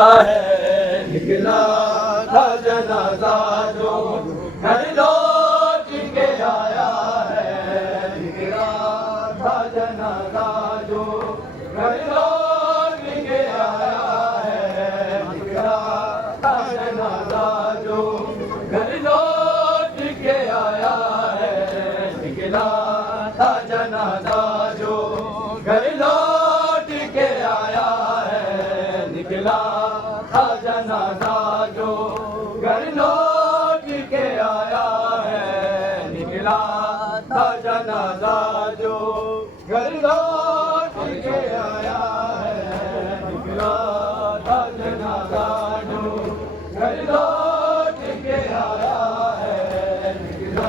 نکلا تھا جنازہ جو گھر لوٹ کے آیا ہے، نکلا تھا جنازہ جو گھر لوٹ کے آیا ہے، نکلا تھا جنازہ جو گھر لوٹ کے آیا ہے، نکلا تھا جنازہ جو گھر لوٹ کے آیا ہے، نکلا تھا جنازہ جو گھر لوٹ کے آیا ہے، نکلا تھا جنازہ جو گھر لوٹ کے آیا ہے، نکلا تھا جنازہ جو گھر لوٹ کے آیا ہے، نکلا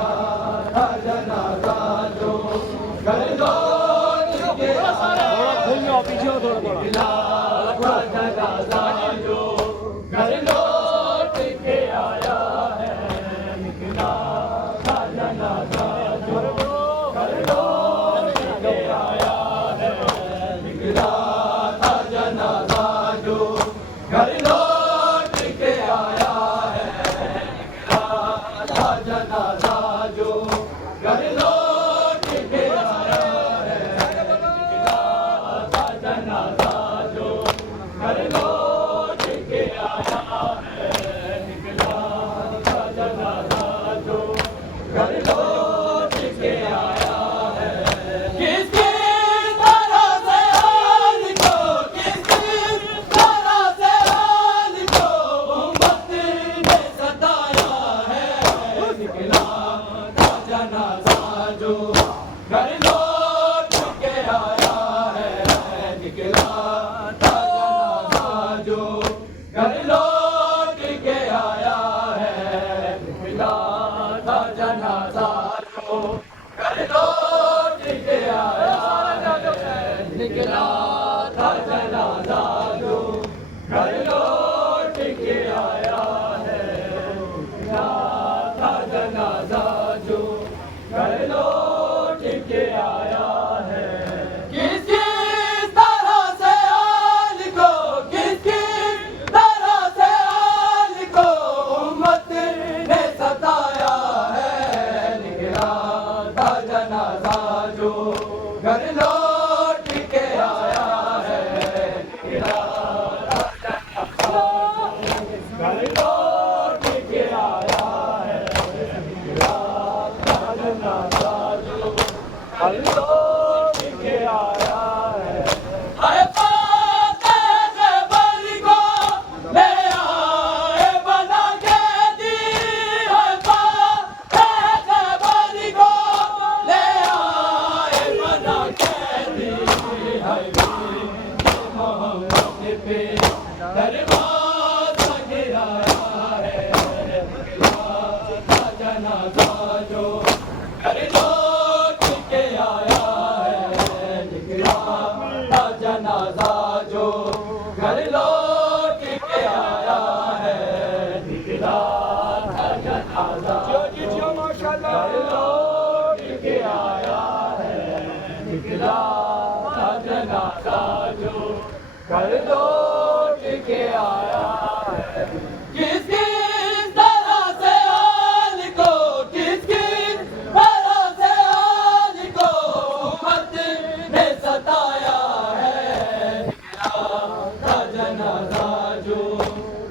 تھا جنازہ جو گھر لوٹ کے آیا ہے، نکلا تھا جنازہ جو گھر لوٹ کے آیا ہے، نکلا تھا جنازہ جو گھر لوٹ کے آیا ہے، نکلا تھا جنازہ جو گھر لوٹ کے آیا ہے، نکلا تھا جنازہ جو گھر لوٹ کے آیا ہے، نکلا تھا جنازہ جو گھر لوٹ کے آیا ہے، نکلا تھا جنازہ جو گھر لوٹ کے آیا ہے، کس طرح سے حال کو، کس طرح سے حال کو امت نے ستایا ہے، نکلا تھا جنازہ جو گھر لوٹ کے آیا ہے، نکلا تھا جنازہ جو گھر لوٹ کے آیا ہے، نکلا تھا جنازہ جو گھر لوٹ کے آیا ہے، نکلا تھا جنازہ جو گھر لوٹ کے آیا ہے، نکلا تھا جنازہ جو گھر لوٹ کے آیا ہے، کس طرح سے حال کو، کس طرح سے حال کو امت نے ستایا ہے، نکلا تھا جنازہ جو گھر لوٹ کے آیا ہے، نکلا تھا جنازہ جو گھر لوٹ کے آیا ہے، نکلا تھا جنازہ جو گھر لوٹ کے آیا ہے، اے فاتح خیبر کو لے آئے بنا کے دی، اے فاتح خیبر کو لے آئے بنا کے دی، ہے محمد پہ دروازہ گرایا ہے، نکلا تھا جنازہ جو گھر لوٹ کے آیا ہے، نکلا تھا جنازہ جو گھر لوٹ کے آیا ہے، نکلا تھا جنازہ جو گھر لوٹ کے آیا ہے، نکلا تھا جنازہ جو گھر لوٹ کے آیا ہے، کس طرح سے حال کو، کس طرح سے حال کو امت نے ستایا ہے، نکلا تھا جنازہ جو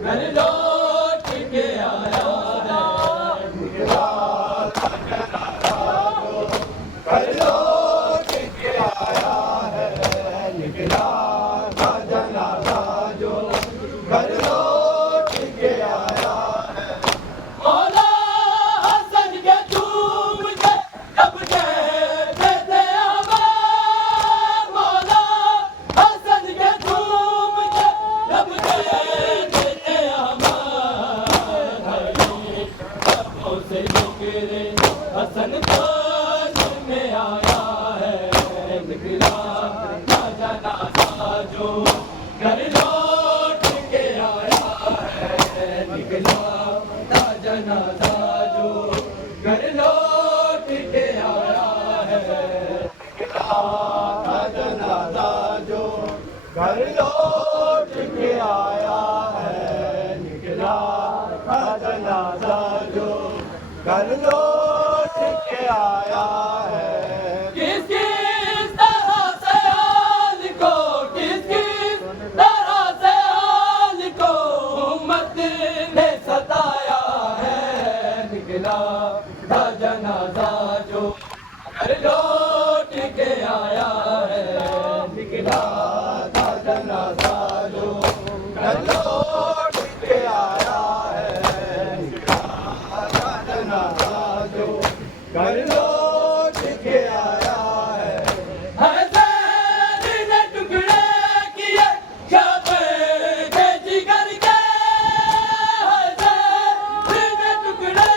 گھر لوٹ کے آیا ہے، نکلا تھا جنازہ جو گھر لوٹ کے آیا ہے، نکلا تھا جنازہ جو گھر لوٹ کے آیا ہے، مولا حسن کے چوم کے جب کہتے تھے ہمیں، مولا حسن کے چوم کے جب کہتے تھے ہمیں، لبوں سے ذکر حسن پاس میں آیا ہے، نکلا تھا جنازہ جو گھر لوٹ کے آیا ہے، نکلا تھا جنازہ جو گھر لوٹ کے آیا ہے، نکلا تھا جنازہ جو گھر لوٹ کے آیا ہے۔ گھر لوٹ کے آیا ہے، کس کس طرح سے حال کو، کس کس طرح سے حال کو امت نے ستایا ہے، نکلا تھا جنازہ جو گھر لوٹ کے آیا ہے، نکلا تھا جنازہ جو گھر لوٹ کے آیا ہے، جنازہ جو گھر لوٹ کے آیا ہے، حسین نے ٹکڑے کیے شعبے کے جگر کے، حسین نے ٹکڑے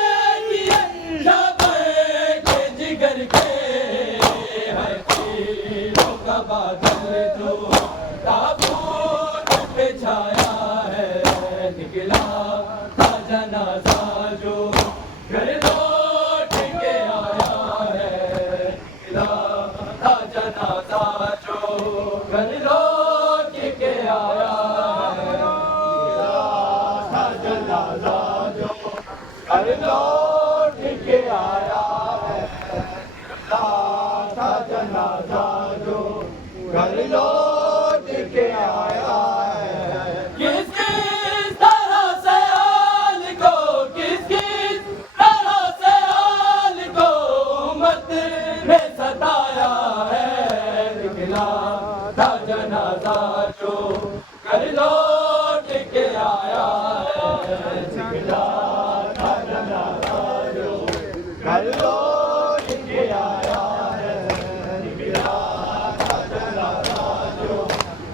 کیے شعبے کے جگر کے، ہے تیروں کا بادل جو تابوت پہ چھایا ہے، نکلا تھا جنازہ جو گھر لوٹ کے آیا ہے، نکلا تھا جنازہ جو گھر لوٹ کے آیا ہے، تھا جنازہ جو گھر لوٹ کے آیا ہے، تھا جنازہ جو گھر لوٹ کے آیا ہے، کس کس طرح سے حال کو، کس کس طرح سے حال کو امت نے ستایا ہے، نکلا تھا جنازہ جو گھر لوٹ کے آیا ہے، نکلا تھا جنازہ جو گھر لوٹ کے آیا ہے، نکلا تھا جنازہ جو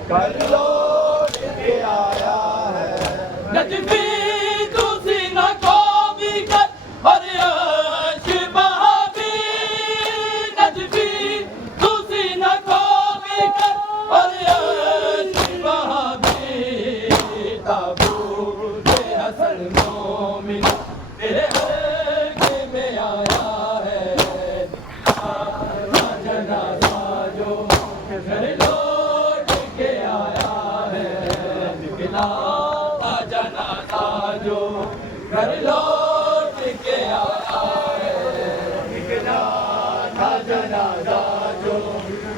گھر لوٹ کے آیا ہے، نجفی دوسری نہ کو بھی کر اور عرش بہابی، نجفی دوسری نہ کو بھی کر اور عرش بہابی، تابوت حسن مومن تیرے حلقے میں آیا ہے، نکلا جنازہ جو گھر لوٹ کے آیا ہے، نکلا جنازہ جو گھر لوٹ کے آیا ہے، نکلا تھا جنازہ جو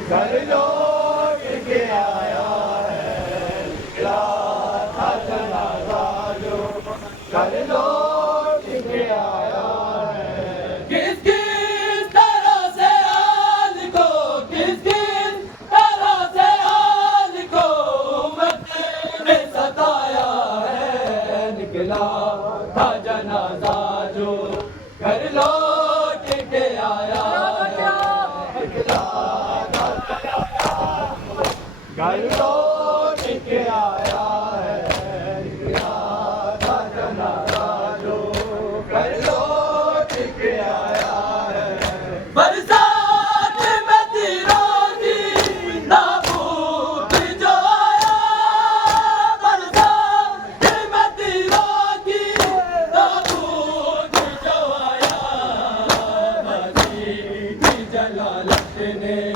گھر لوٹ کے آیا ہے، نکلا تھا جنازہ جو گھر لوٹ کے آیا ہے، کس کس طرح سے حال کو، کس کس طرح سے حال کو امت نے ستایا ہے، نکلا تھا جنازہ جو گھر لوٹ کے آیا ہے، نکلا تھا جنازہ گھر لوٹ کے آیا ہے، نکلا تھا جنازہ جو گھر لوٹ کے آیا ہے، برسات میں تیروں کی تابوت جو آیا، برسات میں تیروں کی تابوت جو آیا، مسیح کی جلالت نے